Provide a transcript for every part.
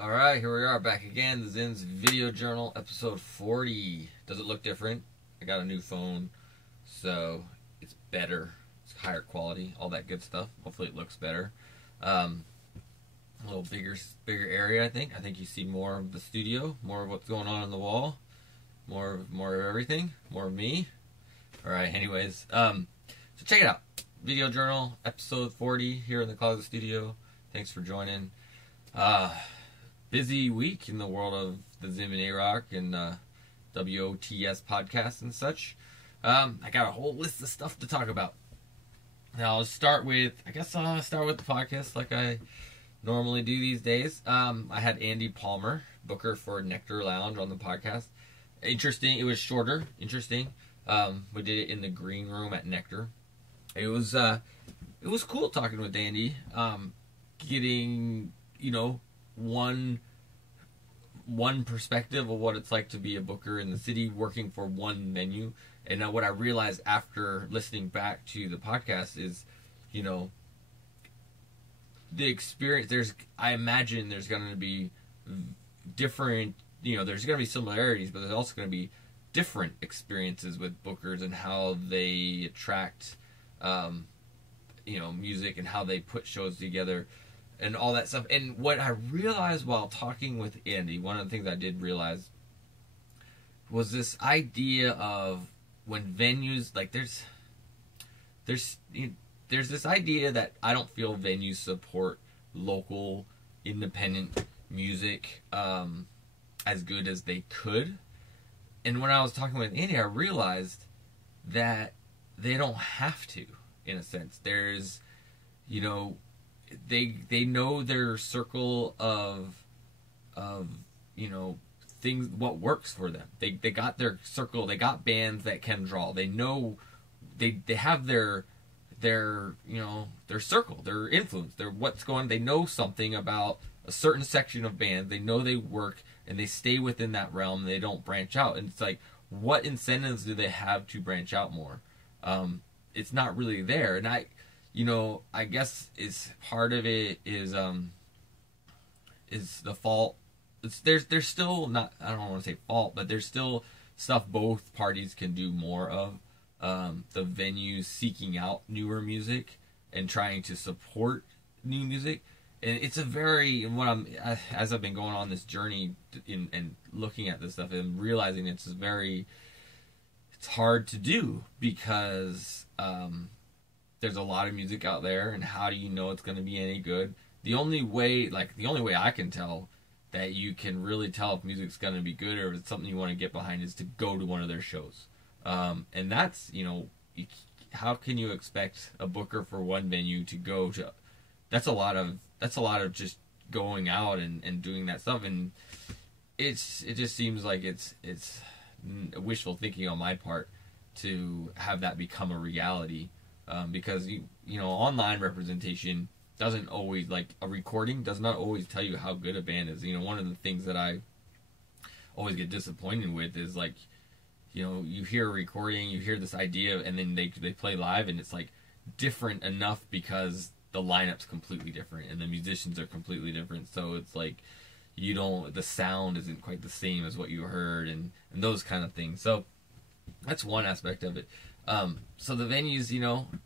Alright, here we are back again. theZim's video journal, episode 40. Does it look different? I got a new phone, so it's better. It's higher quality, all that good stuff. Hopefully it looks better. A little bigger area, I think. I think you see more of the studio, more of what's going on the wall, more of everything, more of me. Alright, anyways, so check it out. Video journal, episode 40 here in the Closet Studio. Thanks for joining. Busy week in the world of thezimarock and WOTS podcasts and such. I got a whole list of stuff to talk about. Now I'll start with, I'll start with the podcast like I normally do these days. I had Andy Palmer, booker for Nectar Lounge, on the podcast. Interesting. It was shorter. Interesting. We did it in the green room at Nectar. It was cool talking with Andy. Getting, one perspective of what it's like to be a booker in the city working for one venue. And what I realized after listening back to the podcast is, the experience, I imagine there's going to be different, there's going to be similarities, but there's also going to be different experiences with bookers and how they attract, music and how they put shows together and all that stuff. And what I realized while talking with Andy, one of the things I did realize was this idea of when venues, like there's this idea that I don't feel venues support local independent music as good as they could. And when I was talking with Andy, I realized that they don't have to, in a sense. There's, they know their circle of things, what works for them. They got their circle. They got bands that can draw. They know they have their circle, their influence, their what's going on. They know something about a certain section of bands. They know they work and they stay within that realm. They don't branch out. And it's like, what incentives do they have to branch out more? It's not really there. And I guess it's part of it is the fault. There's still not, I don't want to say fault, but there's still stuff both parties can do more of. The venues seeking out newer music and trying to support new music. And it's a very, as I've been going on this journey and looking at this stuff and realizing it's hard to do because there's a lot of music out there, and how do you know it's going to be any good? The only way I can tell that you can really tell if music's going to be good or if it's something you want to get behind is to go to one of their shows. And that's, how can you expect a booker for one venue to go to? That's a lot of just going out and doing that stuff. And it just seems like it's wishful thinking on my part to have that become a reality. Because online representation doesn't always, like a recording does not always tell you how good a band is. One of the things that I always get disappointed with is like, you hear a recording, you hear this idea, and then they play live, and it's like different enough because the lineup's completely different and the musicians are completely different. So it's like the sound isn't quite the same as what you heard and those kind of things. So that's one aspect of it. So the venues, and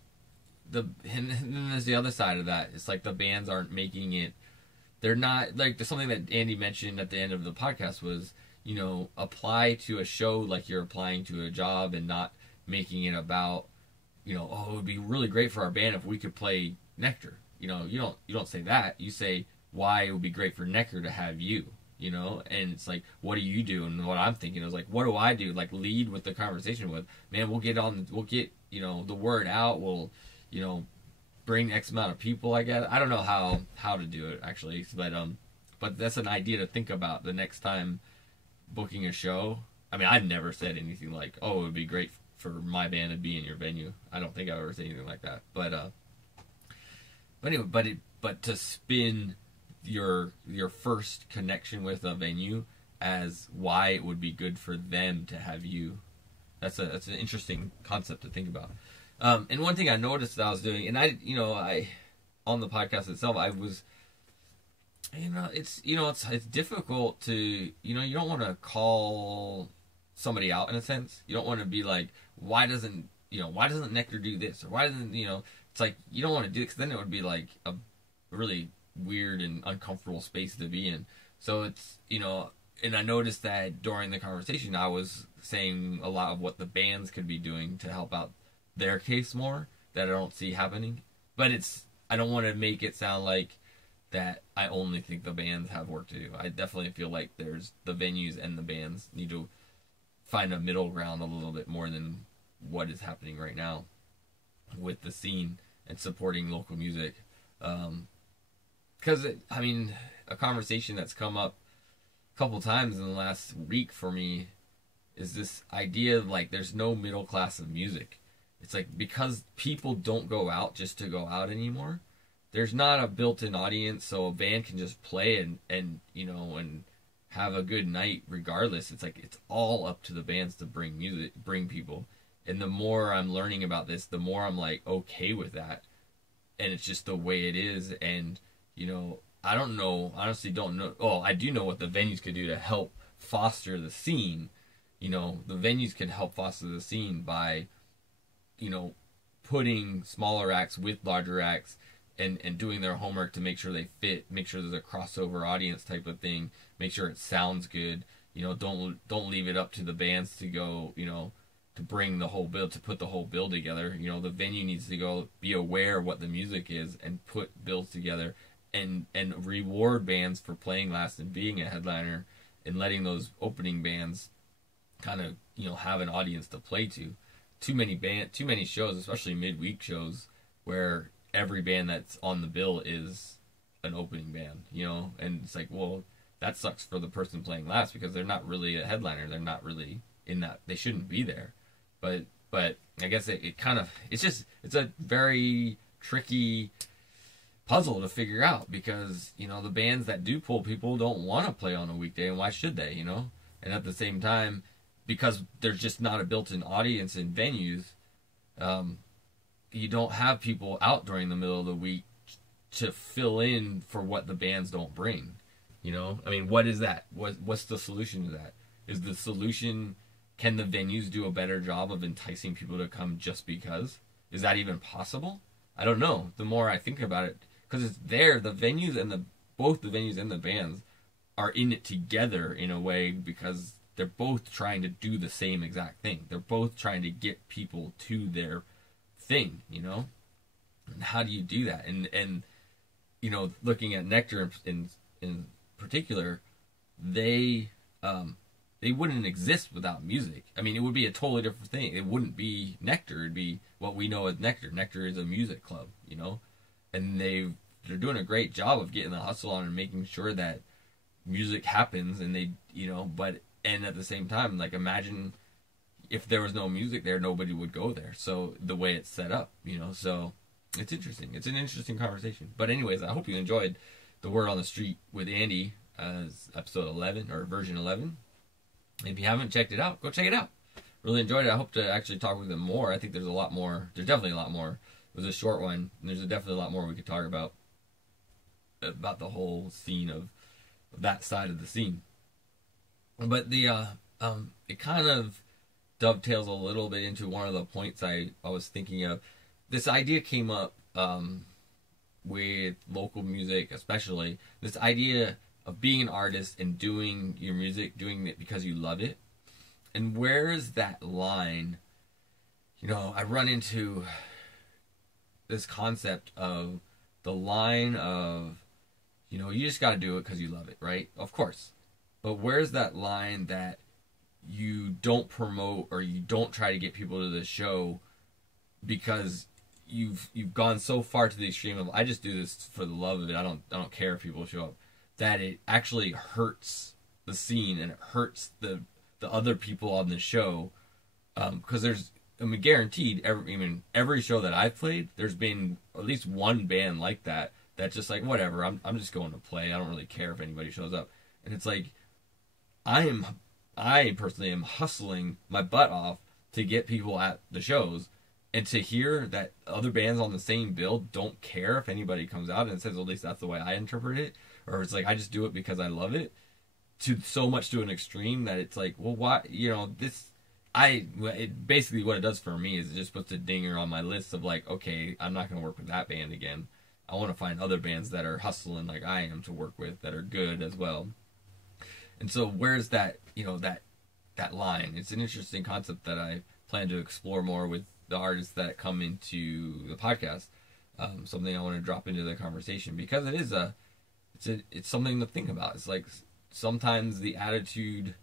then there's the other side of that. It's like the bands aren't making it. They're not, like, there's something that Andy mentioned at the end of the podcast was, apply to a show like you're applying to a job and not making it about, it would be really great for our band if we could play Nectar. You don't say that. You say why it would be great for Nectar to have you. And it's like, what do you do? And what I'm thinking is like, what do I do? Like, lead with the conversation with, man, we'll get the word out. We'll, bring X amount of people, I guess. I don't know how to do it actually, but that's an idea to think about the next time booking a show. I mean, I've never said anything like, oh, it would be great for my band to be in your venue. I don't think I've ever said anything like that. But anyway, but to spin your first connection with a venue as why it would be good for them to have you. That's an interesting concept to think about. And one thing I noticed that I was doing, and I on the podcast itself, It's difficult to, you don't want to call somebody out in a sense. You don't want to be like, why doesn't Nectar do this, or why doesn't, it's like you don't want to do it, because then it would be like a really weird and uncomfortable space to be in. So it's, and I noticed that during the conversation I was saying a lot of what the bands could be doing to help out their case more, that I don't see happening. But I don't want to make it sound like that I only think the bands have work to do. I definitely feel like there's the venues and the bands need to find a middle ground a little bit more than what is happening right now with the scene and supporting local music. Because, a conversation that's come up a couple times in the last week for me is this idea of, like, there's no middle class of music. It's like, because people don't go out just to go out anymore, there's not a built-in audience, so a band can just play and have a good night regardless. It's like, it's all up to the bands to bring people. And the more I'm learning about this, the more I'm like okay with that. And it's just the way it is. And, I don't know, honestly don't know. Oh, I do know what the venues could do to help foster the scene. The venues can help foster the scene by, putting smaller acts with larger acts and doing their homework to make sure they fit, make sure there's a crossover audience type of thing, make sure it sounds good. Don't leave it up to the bands to go, to bring the whole bill, to put the whole bill together. The venue needs to go be aware of what the music is and put bills together and reward bands for playing last and being a headliner and letting those opening bands kind of, have an audience to play to. Too many shows, especially midweek shows, where every band that's on the bill is an opening band, and it's like, well, that sucks for the person playing last because they're not really a headliner. They're not really in that. They shouldn't be there. But I guess it's a very tricky puzzle to figure out, because, the bands that do pull people don't want to play on a weekday, and why should they, And at the same time, because there's just not a built-in audience in venues, you don't have people out during the middle of the week to fill in for what the bands don't bring. What is that? What's the solution to that? Is the solution, can the venues do a better job of enticing people to come just because? Is that even possible? I don't know. The more I think about it, because it's there, the venues and both the venues and the bands are in it together in a way, because they're both trying to do the same exact thing. They're both trying to get people to their thing, And how do you do that? And looking at Nectar in particular, they wouldn't exist without music. It would be a totally different thing. It wouldn't be Nectar. It'd be what we know as Nectar. Nectar is a music club, and they're doing a great job of getting the hustle on and making sure that music happens. And they, and at the same time, like, imagine if there was no music there, nobody would go there. So the way it's set up, so it's interesting. It's an interesting conversation. But anyways, I hope you enjoyed the Word on the Street with Andy as episode 11 or version 11. If you haven't checked it out, go check it out. Really enjoyed it. I hope to actually talk with him more. I think there's a lot more. There's definitely a lot more. It was a short one, and there's definitely a lot more we could talk about the whole scene of that side of the scene. But it kind of dovetails a little bit into one of the points I was thinking of. This idea came up with local music, especially this idea of being an artist and doing your music, doing it because you love it. And where is that line? I run into this concept of the line of, you just got to do it because you love it, right? Of course. But where's that line that you don't promote or you don't try to get people to the show because you've gone so far to the extreme of, I just do this for the love of it. I don't care if people show up. That it actually hurts the scene and it hurts the other people on the show. Because there's, guaranteed every show that I've played, there's been at least one band like that that's just like, whatever, I'm just going to play. I don't really care if anybody shows up. And it's like, I personally am hustling my butt off to get people at the shows, and to hear that other bands on the same bill don't care if anybody comes out, and it says, at least that's the way I interpret it, or it's like I just do it because I love it, to so much to an extreme that it's like, well, why, basically what it does for me is it just puts a dinger on my list of like, okay, I'm not going to work with that band again. I want to find other bands that are hustling like I am to work with, that are good as well. And so where's that, that line? It's an interesting concept that I plan to explore more with the artists that come into the podcast. Something I want to drop into the conversation, because it is it's something to think about. It's like sometimes the attitude,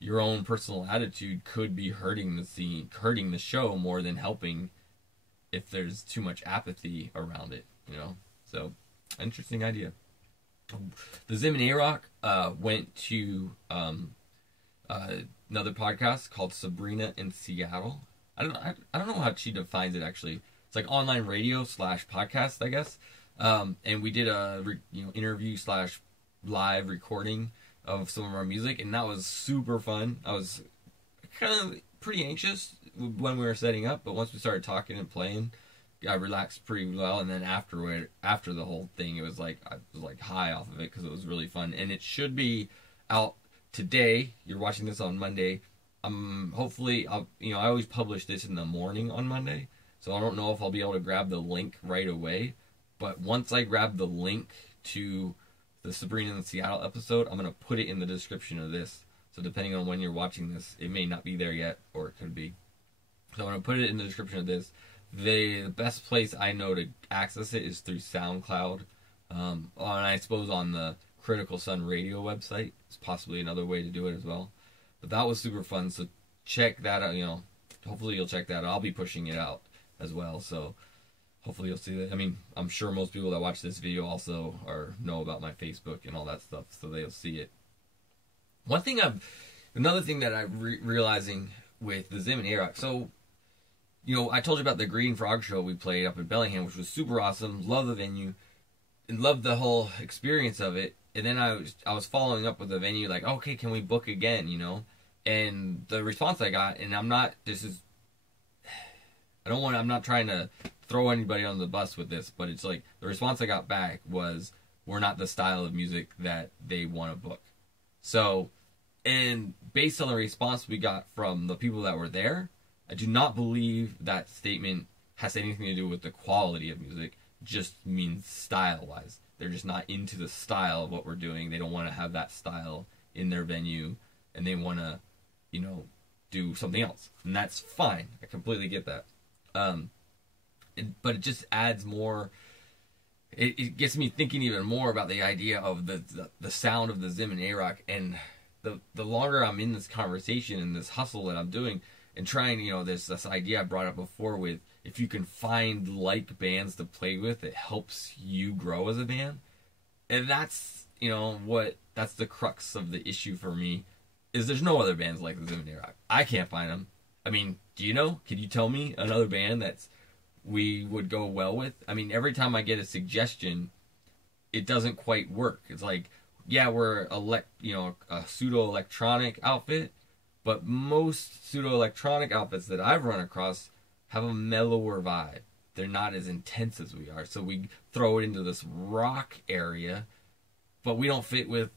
your own personal attitude, could be hurting the scene, hurting the show more than helping if there's too much apathy around it, So, interesting idea. The theZim'Rock went to another podcast called Sabrina in Seattle. I don't know how she defines it actually. It's like online radio / podcast, I guess. And we did a interview / live recording of some of our music, and that was super fun. I was kind of pretty anxious when we were setting up, but once we started talking and playing, I relaxed pretty well. And then after the whole thing, it was like I was like high off of it because it was really fun. And it should be out today. You're watching this on Monday. Hopefully, I always publish this in the morning on Monday, so I don't know if I'll be able to grab the link right away. But once I grab the link to the Sabrina in Seattle episode, I'm going to put it in the description of this. So depending on when you're watching this, it may not be there yet, or it could be. So I'm going to put it in the description of this. The best place I know to access it is through SoundCloud. And I suppose on the Critical Sun Radio website is possibly another way to do it as well. But that was super fun, so check that out. Hopefully you'll check that out. I'll be pushing it out as well, so hopefully you'll see that. I mean, I'm sure most people that watch this video also know about my Facebook and all that stuff, so they'll see it. Another thing that I'm realizing with the theZim'Rock, so, I told you about the Green Frog show we played up in Bellingham, which was super awesome. Love the venue and love the whole experience of it. And then I was following up with the venue, like, okay, can we book again, And the response I got, and I'm not trying to throw anybody on the bus with this, but it's like, the response I got back was, we're not the style of music that they want to book. So, and based on the response we got from the people that were there, I do not believe that statement has anything to do with the quality of music, just means style-wise. They're just not into the style of what we're doing. They don't want to have that style in their venue, and they want to, do something else. And that's fine. I completely get that. But it just adds more. It gets me thinking even more about the idea of the sound of the theZim'Rock. And the longer I'm in this conversation and this hustle that I'm doing and trying, this idea I brought up before with, if you can find like bands to play with, it helps you grow as a band. And that's, that's the crux of the issue for me, is there's no other bands like the theZim'Rock. I can't find them. I mean, do you know? Can you tell me another band we would go well with? I mean, every time I get a suggestion, it doesn't quite work. It's like, yeah, we're a pseudo-electronic outfit, but most pseudo-electronic outfits that I've run across have a mellower vibe. They're not as intense as we are. So we throw it into this rock area, but we don't fit with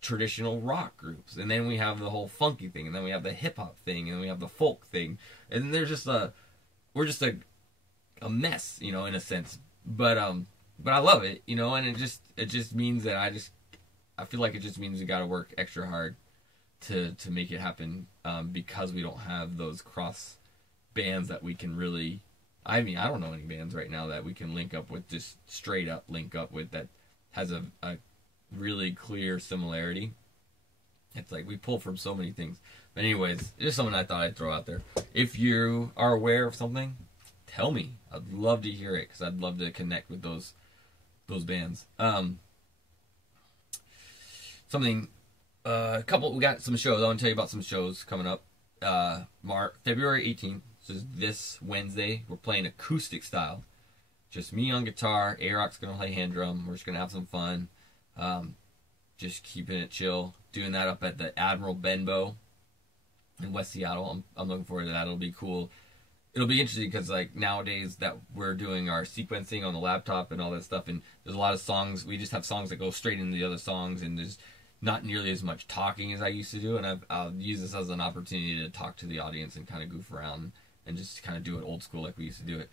traditional rock groups. And then we have the whole funky thing, and then we have the hip-hop thing, and then we have the folk thing. And we're just a mess, in a sense. But I love it, and it just means that I feel like it just means we got to work extra hard to make it happen, because we don't have those cross bands that we can really. I mean, I don't know any bands right now that we can link up with, just straight up link up with, that has a really clear similarity. It's like we pull from so many things. But anyways, just something I thought I'd throw out there. If you are aware of something, tell me. I'd love to hear it, because I'd love to connect with those bands. We got some shows. I want to tell you about some shows coming up. February 18th, so this Wednesday, we're playing acoustic style. Just me on guitar, A-Rock's going to play hand drum. We're just going to have some fun. Just keeping it chill. Doing that up at the Admiral Benbow in West Seattle. I'm looking forward to that. It'll be cool. it'll be interesting because like nowadays that we're doing our sequencing on the laptop and all that stuff, and there's a lot of songs. We just have songs that go straight into the other songs, and there's not nearly as much talking as I used to do. And I'll use this as an opportunity to talk to the audience and kind of goof around and just kind of do it old school like we used to do it.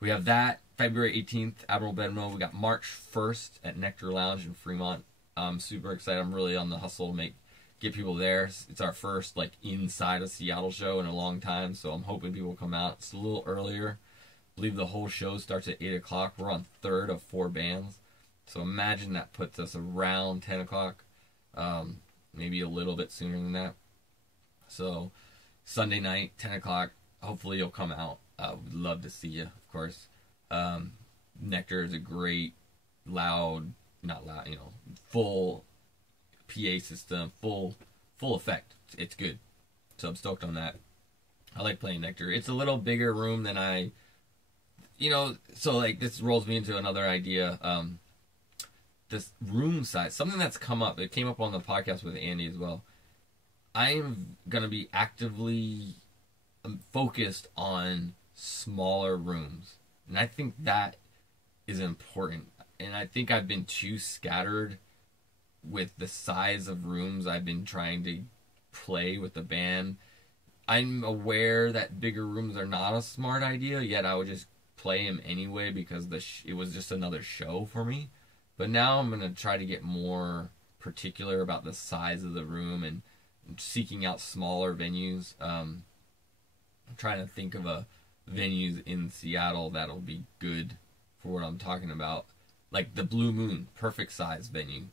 We have that February 18th, Admiral Benbow. We got March 1st at Nectar Lounge in Fremont. I'm super excited. I'm really on the hustle to get people there. It's our first like inside of Seattle show in a long time, so I'm hoping people come out. It's a little earlier. I believe the whole show starts at 8 o'clock. We're on third of 4 bands, so imagine that puts us around 10 o'clock, maybe a little bit sooner than that. So Sunday night, 10 o'clock. Hopefully you'll come out. Would love to see you, of course. Nectar is a great, loud, not loud, full PA system, full effect. It's good. So I'm stoked on that. I like playing Nectar. It's a little bigger room than so like this rolls me into another idea. This room size, something that's come up. It came up on the podcast with Andy as well. I'm going to be actively focused on smaller rooms. And I think that is important. And I think I've been too scattered with the size of rooms I've been trying to play with the band. I'm aware that bigger rooms are not a smart idea, yet I would just play them anyway because it was just another show for me. But now I'm going to try to get more particular about the size of the room and seeking out smaller venues. I'm trying to think of venues in Seattle that'll be good for what I'm talking about. Like the Blue Moon, perfect size venue.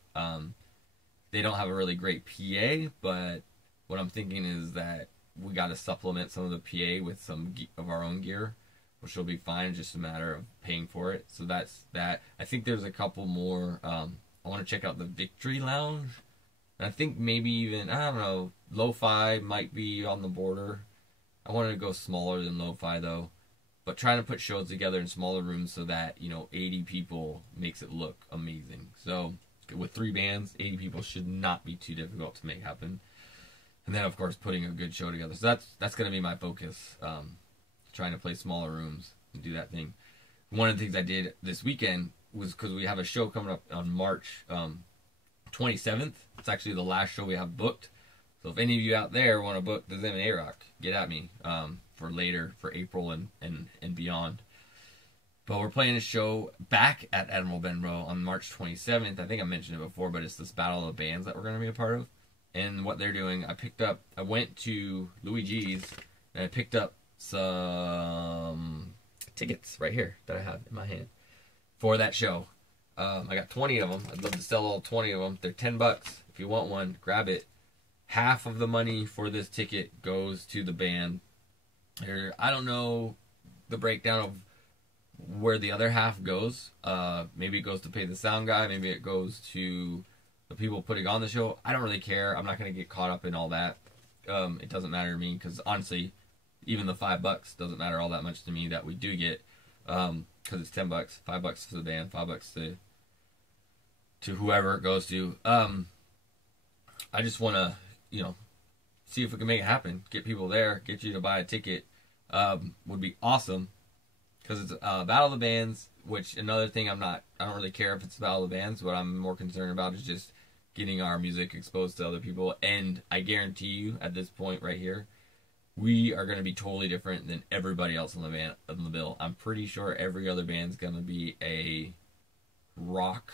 They don't have a really great PA, but what I'm thinking is that we got to supplement some of the PA with some of our own gear, which will be fine. Just a matter of paying for it. So that's that. I think there's a couple more. I want to check out the Victory Lounge. And I think maybe even, I don't know, Lo-Fi might be on the border. I wanted to go smaller than Lo-Fi though. But trying to put shows together in smaller rooms so that, 80 people makes it look amazing. So with 3 bands, 80 people should not be too difficult to make happen. And then, of course, putting a good show together. So that's going to be my focus, trying to play smaller rooms and do that thing. One of the things I did this weekend was because we have a show coming up on March 27th. It's actually the last show we have booked. So if any of you out there want to book the thezimarock, get at me for later, for April and beyond. But we're playing a show back at Admiral Benbow on March 27th. I think I mentioned it before, but it's this Battle of the Bands that we're going to be a part of. And what they're doing, I went to Louis G's and I picked up some tickets right here that I have in my hand for that show. I got 20 of them. I'd love to sell all 20 of them. They're $10. If you want one, grab it. Half of the money for this ticket goes to the band. I don't know the breakdown of where the other half goes. Maybe it goes to pay the sound guy. Maybe it goes to the people putting on the show. I don't really care. I'm not going to get caught up in all that. It doesn't matter to me because honestly, even the $5 doesn't matter all that much to me that we do get because it's $10, $5 to the band, $5 to whoever it goes to. I just want to, see if we can make it happen. Get people there. Get you to buy a ticket. Would be awesome. Because it's Battle of the Bands, which another thing I don't really care if it's Battle of the Bands. What I'm more concerned about is just getting our music exposed to other people. And I guarantee you, at this point right here, we are going to be totally different than everybody else on the bill. I'm pretty sure every other band's going to be a rock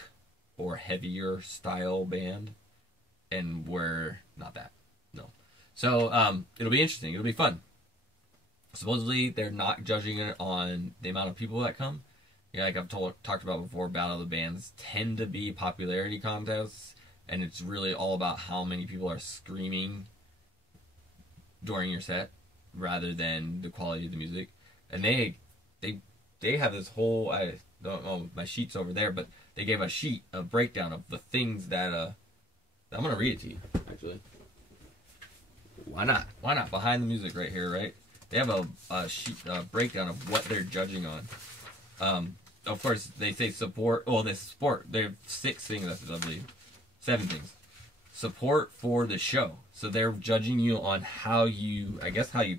or heavier style band. And we're not that. No. So, it'll be interesting. It'll be fun. Supposedly, they're not judging it on the amount of people that come. Like I've talked about before, Battle of the Bands tend to be popularity contests, and it's really all about how many people are screaming during your set, rather than the quality of the music. And they have this whole, I don't know, my sheet's over there, but they gave a breakdown of the things that I'm gonna read it to you, actually. Why not? Why not? Behind the music right here, right? They have a sheet breakdown of what they're judging on. Of course, they say support. Well, this support. They have 6 things, I believe. 7 things. support for the show. So they're judging you on how you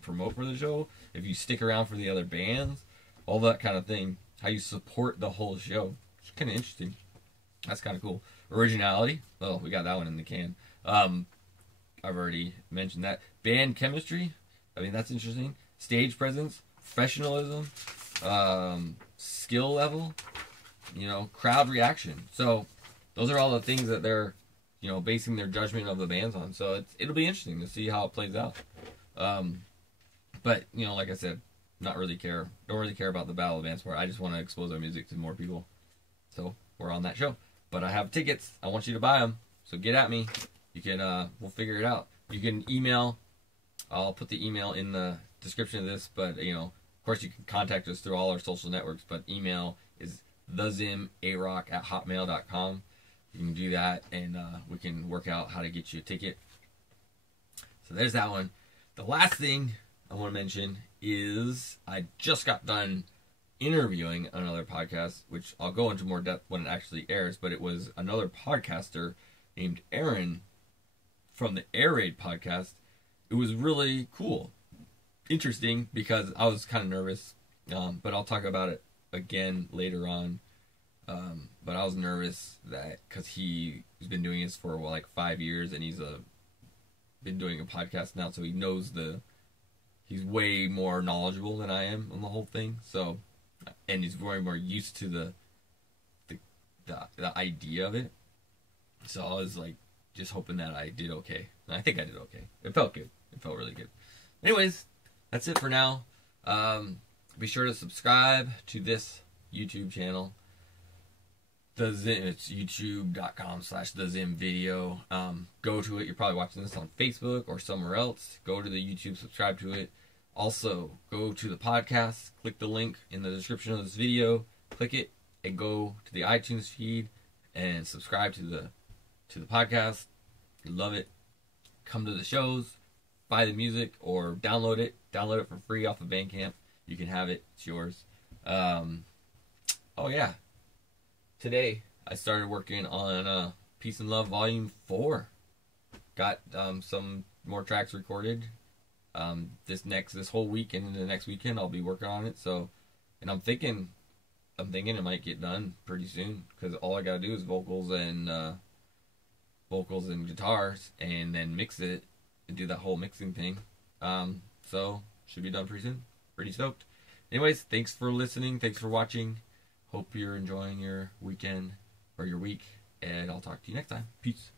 promote for the show, if you stick around for the other bands, all that kind of thing, how you support the whole show. It's kind of interesting. That's kind of cool. Originality. Oh, we got that one in the can. I've already mentioned that. Band chemistry. I mean, that's interesting. Stage presence, professionalism, skill level, crowd reaction. So those are all the things that they're, basing their judgment of the bands on. So it'll be interesting to see how it plays out. But, like I said, don't really care about the Battle of the Bands part. I just want to expose our music to more people. So we're on that show. But I have tickets. I want you to buy them. So get at me. You can, we'll figure it out. You can email. I'll put the email in the description of this. But, of course, you can contact us through all our social networks. But email is thezimarock@hotmail.com. You can do that, and we can work out how to get you a ticket. So there's that one. The last thing I want to mention is I just got done interviewing another podcast, which I'll go into more depth when it actually airs, but it was another podcaster named Aaron from the Air Raid podcast. It was really cool. Interesting, because I was kind of nervous, but I'll talk about it again later on. But I was nervous that because he's been doing this for 5 years, and he's been doing a podcast now, so he's way more knowledgeable than I am on the whole thing. So, and he's way more used to the idea of it. So I was just hoping that I did okay. And I think I did okay. It felt good. It felt really good. Anyways, that's it for now. Be sure to subscribe to this YouTube channel. It's youtube.com/thezimvideo. Go to it. You're probably watching this on Facebook or somewhere else. Go to the YouTube, subscribe to it. Also, go to the podcast. Click the link in the description of this video. Click it and go to the iTunes feed and subscribe to the podcast. If you love it, come to the shows, buy the music, or download it. Download it for free off of Bandcamp. You can have it. It's yours. Oh yeah. Today, I started working on Peace and Love Volume 4. Got some more tracks recorded. This whole week and the next weekend, I'll be working on it. So, and I'm thinking it might get done pretty soon, because all I gotta do is vocals and guitars, and then mix it and do that whole mixing thing. So should be done pretty soon. Pretty stoked. Anyways, thanks for listening. Thanks for watching. Hope you're enjoying your weekend or your week, and I'll talk to you next time. Peace.